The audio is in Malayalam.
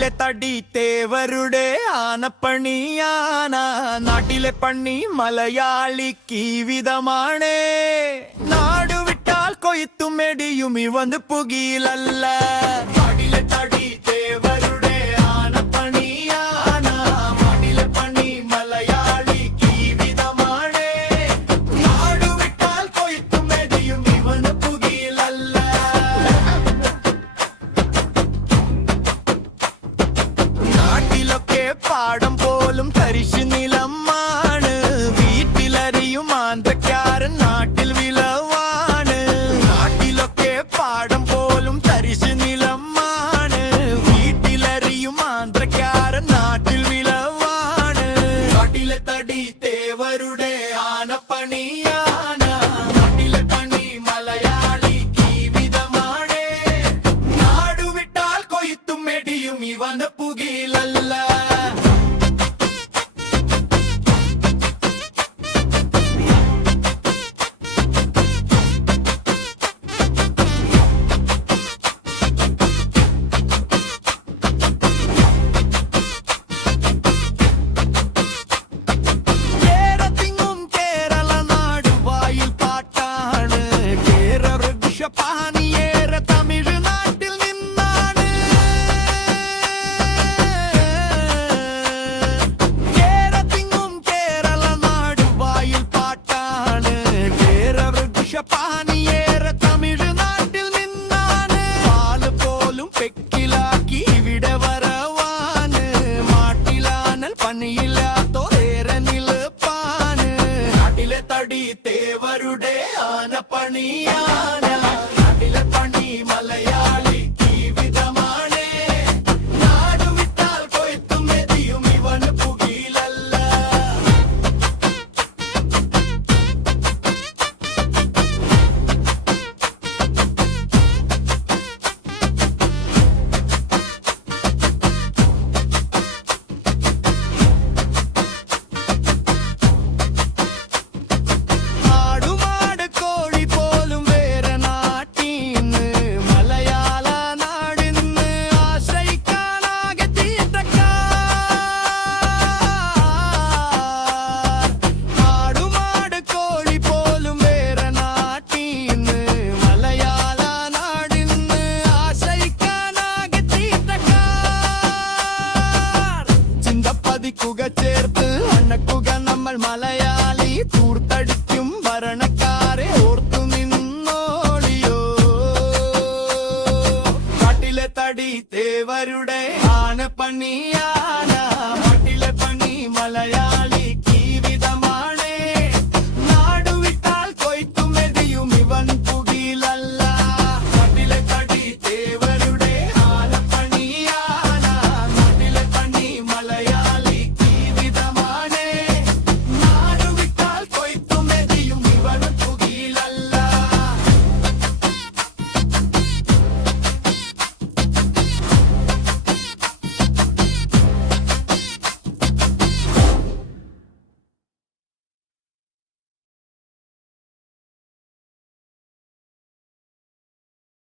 നാട്ടിലെ തടി തേവരുടെ ആനപ്പണിയാന നാട്ടിലെ പണി മലയാളിക്ക് വിധമാണ് നാടുവിട്ടാൽ കൊയ്ത്തും മെടിയും ഇവന്ന് പുകിലല്ല നാട്ടിലെ തടി തേവരുടെ ആനപ്പണിയാന നാട്ടിലെ പണി മലയാളിക്ക് വിധമാണ് നാടുവിട്ടാൽ കൊയ്ത്തും മെടിയും ഇവന്ന് പുകിലല്ല നാട്ടിലൊക്കെ പാടം പോലും തരിശു നിലമാണ് വീട്ടിലരിയും ആന്ധ്രക്കാരൻ നാട്ടിൽ വിളവാണ് നാട്ടിലൊക്കെ പാടം പോലും തരിശു നിലമാണ് വീട്ടിലരിയും ആന്ധ്രക്കാരൻ നാട്ടിൽ വിളവാണ് നാട്ടിലെ തടി തേവരുടെ ആനപ്പണിയാന നാട്ടിലെ പണി മലയാളിക്ക് വിധമാണ് നാടുവിട്ടാൽ കൊയ്ത്തും മെടിയും ഇവന് പുകിലല്ല പാനിയേറെ തമിഴ്നാട്ടിൽ നിന്നാണ് കേരത്തിങ്ങും കേരള നാടുവായിൽ പാട്ടാണ് കേരവൃക്ഷ പാനിയേറെ തമിഴ്നാട്ടിൽ നിന്നാണ് പാല് പോലും പെക്കിലാക്കി ഇവിടെ വരവാന് മാട്ടിലാനൽ പണിയില്ലാത്തോരേറെ നിൽപ്പാന് നാട്ടിലെ തടി തേവരുടെ ആനപ്പണിയാണ് മലയാളിക്ക് വിധമാണ് നാടുവിട്ടാൽ കൊയ്ത്തും മെതിയും ഇവന് പുകിലല്ല ആടുമാട് കോഴി പോലും വേറെ നാട്ടീന്ന് മലയാള നാടിന്ന് ആശ്രയിക്കാനാകെ ആടുമാട് കോഴി പോലും വേറെ നാട്ടീന്ന് മലയാള നാടിന്ന് ആശ്രയിക്കാനാകെ ചിന്തപ്പതിക്കുക ചേർത്ത് അണക്കുക നമ്മൾ മലയാളി തൂർത്തടിക്കും ഭരണക്കാരെ ഓർത്തു നിന്നോളിയോ നാട്ടിലെ തടി തേവരുടെ ആനപ്പണിയാ